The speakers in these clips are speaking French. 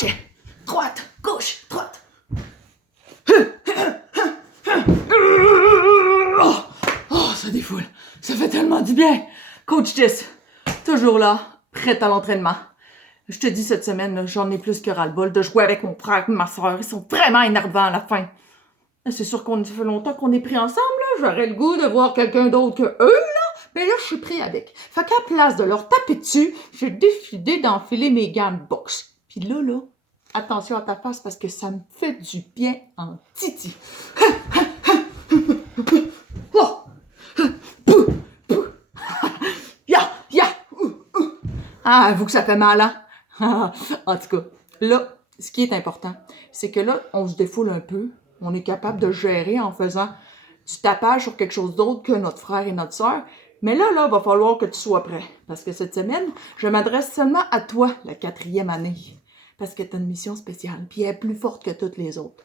crochet. Droite, gauche, droite. Oh, ça défoule. Ça fait tellement du bien. Coach Jess, toujours là, prête à l'entraînement. Je te dis, cette semaine, là, j'en ai plus que ras-le-bol de jouer avec mon frère et ma soeur. Ils sont vraiment énervants à la fin. C'est sûr qu'on fait longtemps qu'on est pris ensemble, là. J'aurais le goût de voir quelqu'un d'autre que eux, là. Mais là, je suis pris avec. Fait qu'à place de leur taper dessus, j'ai décidé d'enfiler mes gants de boxe. Puis là, attention à ta face parce que ça me fait du bien en titi. Ah, avoue que ça fait mal, hein? En tout cas, là, ce qui est important, c'est que là, on se défoule un peu. On est capable de gérer en faisant du tapage sur quelque chose d'autre que notre frère et notre sœur. Mais là, il va falloir que tu sois prêt. Parce que cette semaine, je m'adresse seulement à toi, la 4e année. Parce que tu as une mission spéciale, puis elle est plus forte que toutes les autres.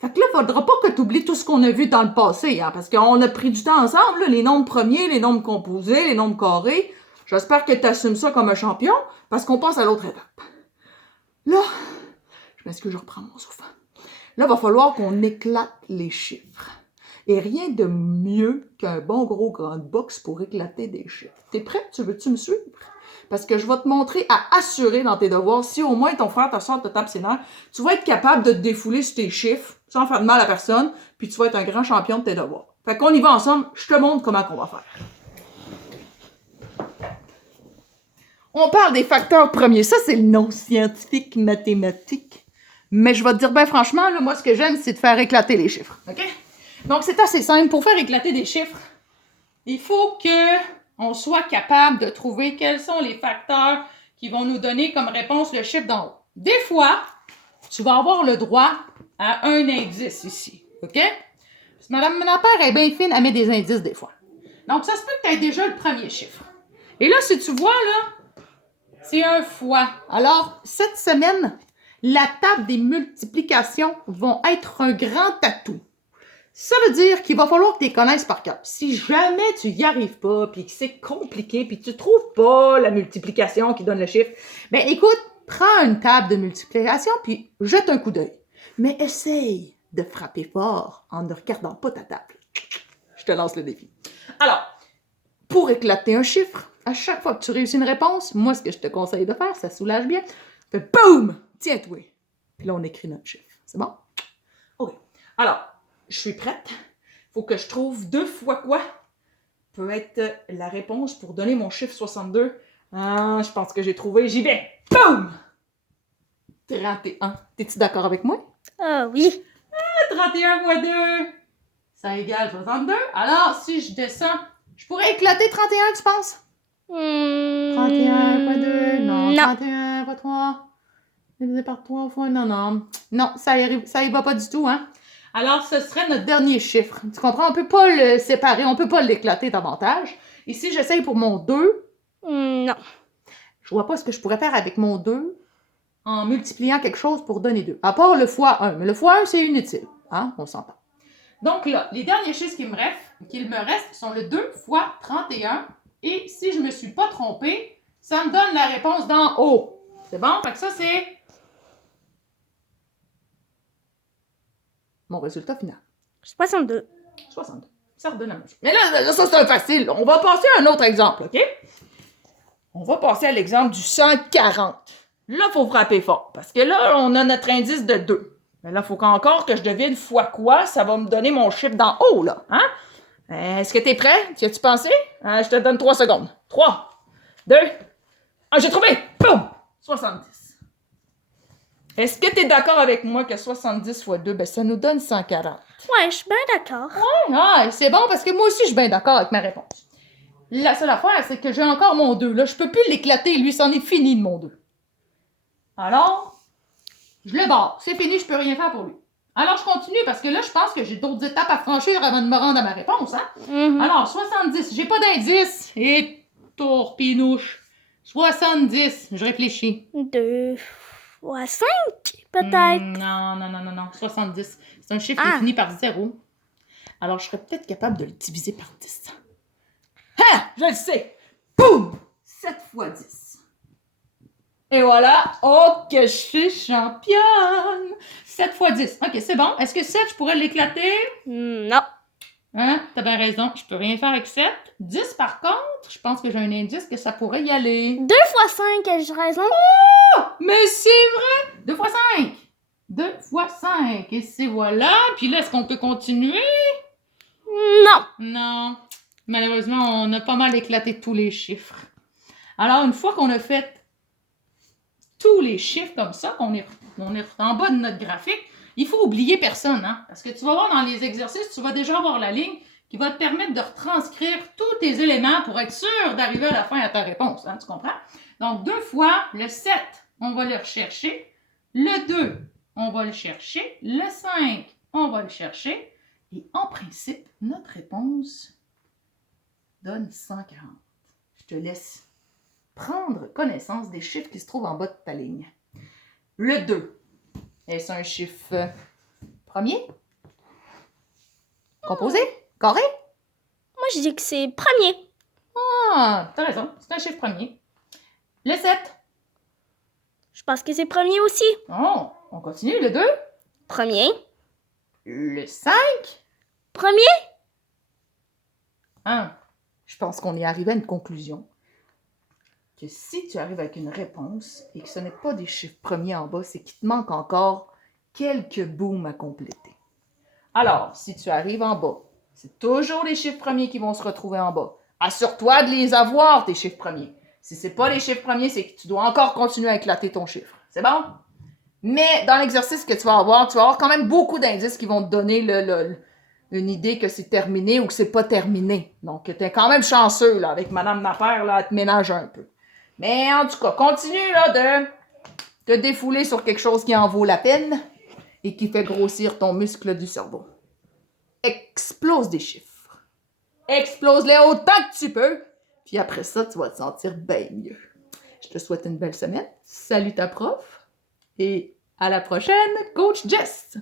Fait que là, il faudra pas que tu oublies tout ce qu'on a vu dans le passé, hein, parce qu'on a pris du temps ensemble, là, les nombres premiers, les nombres composés, les nombres carrés. J'espère que tu assumes ça comme un champion, parce qu'on passe à l'autre étape. Là, je m'excuse, je reprends mon souffle. Là, il va falloir qu'on éclate les chiffres. Et rien de mieux qu'un bon gros grand box pour éclater des chiffres. T'es prêt? Veux-tu me suivre? Parce que je vais te montrer à assurer dans tes devoirs, si au moins ton frère, ta soeur te tape ses nerfs, tu vas être capable de te défouler sur tes chiffres, sans faire de mal à personne, puis tu vas être un grand champion de tes devoirs. Fait qu'on y va ensemble, je te montre comment on va faire. On parle des facteurs premiers. Ça, c'est le nom scientifique mathématique. Mais je vais te dire, ben franchement, là, moi, ce que j'aime, c'est de faire éclater les chiffres. OK? Donc, c'est assez simple. Pour faire éclater des chiffres, il faut qu'on soit capable de trouver quels sont les facteurs qui vont nous donner comme réponse le chiffre d'en haut. Des fois, tu vas avoir le droit à un indice ici. OK? Parce que Mme Lapère est bien fine, elle met des indices des fois. Donc, ça se peut que tu aies déjà le premier chiffre. Et là, si tu vois, là, c'est un fois. Alors, cette semaine, la table des multiplications va être un grand atout. Ça veut dire qu'il va falloir que tu les connaisses par cœur. Si jamais tu n'y arrives pas, puis que c'est compliqué, puis que tu ne trouves pas la multiplication qui donne le chiffre, ben écoute, prends une table de multiplication, puis jette un coup d'œil. Mais essaye de frapper fort en ne regardant pas ta table. Je te lance le défi. Alors, pour éclater un chiffre, à chaque fois que tu réussis une réponse, moi, ce que je te conseille de faire, ça soulage bien, fais boum! Tiens-toi! Puis là, on écrit notre chiffre. C'est bon? OK. Alors, je suis prête. Il faut que je trouve 2 fois quoi peut être la réponse pour donner mon chiffre 62. Ah, je pense que j'ai trouvé. J'y vais. Boum! 31. T'es-tu d'accord avec moi? Ah oui. 31 fois 2, ça égale 62. Alors, si je descends, je pourrais éclater 31, tu penses? 31 fois 2, non. 31 fois 3, divisé par 3 fois, non. Non, ça y va pas du tout, hein? Alors, ce serait notre dernier chiffre. Tu comprends? On peut pas le séparer, on peut pas l'éclater davantage. Ici, j'essaye pour mon 2. Non. Je vois pas ce que je pourrais faire avec mon 2 en multipliant quelque chose pour donner 2. À part le fois 1. Mais le fois 1, c'est inutile. Hein? On s'entend. Donc là, les derniers chiffres qu'il me reste sont le 2 fois 31. Et si je ne me suis pas trompée, ça me donne la réponse d'en haut. C'est bon? Fait que ça, c'est mon résultat final. 62. 62. Ça redonne la même chose. Mais là ça, c'est facile. On va passer à un autre exemple, OK? On va passer à l'exemple du 140. Là, il faut frapper fort. Parce que là, on a notre indice de 2. Mais là, il faut encore que je devine fois quoi. Ça va me donner mon chiffre d'en haut, là. Hein? Est-ce que tu es prêt? Tu as-tu pensé? Je te donne 3 secondes. 3, 2, 1, j'ai trouvé! Boum! 70. Est-ce que tu es d'accord avec moi que 70 fois 2, ben ça nous donne 140? Ouais, je suis bien d'accord. Ouais, c'est bon parce que moi aussi, je suis bien d'accord avec ma réponse. La seule affaire, c'est que j'ai encore mon 2. Là, je peux plus l'éclater. Lui, c'en est fini de mon 2. Alors, je le barre. C'est fini, je peux rien faire pour lui. Alors, je continue parce que là, je pense que j'ai d'autres étapes à franchir avant de me rendre à ma réponse. Hein? Alors, 70. J'ai pas d'indice. Et tourpinouche. 70. Je réfléchis. 2 fois 5, peut-être. Non. 70. C'est un chiffre qui finit par 0. Alors, je serais peut-être capable de le diviser par 10. Ah! Je le sais! Boum! 7 fois 10. Et voilà. Oh, que je suis championne! 7 fois 10. OK, c'est bon. Est-ce que 7, je pourrais l'éclater? Non. Hein? T'as bien raison. Je peux rien faire avec 7. 10, par contre, je pense que j'ai un indice que ça pourrait y aller. 2 fois 5, ai-je raison? Mais c'est vrai! 2 fois 5. 2 fois 5. Et c'est voilà. Puis là, est-ce qu'on peut continuer? Non. Non. Malheureusement, on a pas mal éclaté tous les chiffres. Alors, une fois qu'on a fait tous les chiffres comme ça, qu'on est en bas de notre graphique, il faut oublier personne, hein? Parce que tu vas voir dans les exercices, tu vas déjà avoir la ligne qui va te permettre de retranscrire tous tes éléments pour être sûr d'arriver à la fin à ta réponse, hein? Tu comprends? Donc, 2 fois le 7, on va le rechercher. Le 2, on va le chercher. Le 5, on va le chercher. Et en principe, notre réponse donne 140. Je te laisse prendre connaissance des chiffres qui se trouvent en bas de ta ligne. Le 2, est-ce un chiffre premier? Composé? Carré? Moi, je dis que c'est premier. Ah, t'as raison, c'est un chiffre premier. Le 7. Je pense que c'est premier aussi. Oh, on continue. Le 2. Premier. Le 5. Premier. Je pense qu'on est arrivé à une conclusion. Que si tu arrives avec une réponse et que ce n'est pas des chiffres premiers en bas, c'est qu'il te manque encore quelques booms à compléter. Alors, si tu arrives en bas, c'est toujours les chiffres premiers qui vont se retrouver en bas. Assure-toi de les avoir, tes chiffres premiers. Si c'est pas les chiffres premiers, c'est que tu dois encore continuer à éclater ton chiffre. C'est bon? Mais dans l'exercice que tu vas avoir quand même beaucoup d'indices qui vont te donner une idée que c'est terminé ou que c'est pas terminé. Donc, tu es quand même chanceux là, avec Madame Napère, là, elle te ménage un peu. Mais en tout cas, continue là, de te défouler sur quelque chose qui en vaut la peine et qui fait grossir ton muscle du cerveau. Explose des chiffres. Explose-les autant que tu peux. Puis après ça, tu vas te sentir bien mieux. Je te souhaite une belle semaine. Salut ta prof. Et à la prochaine, Coach Jess!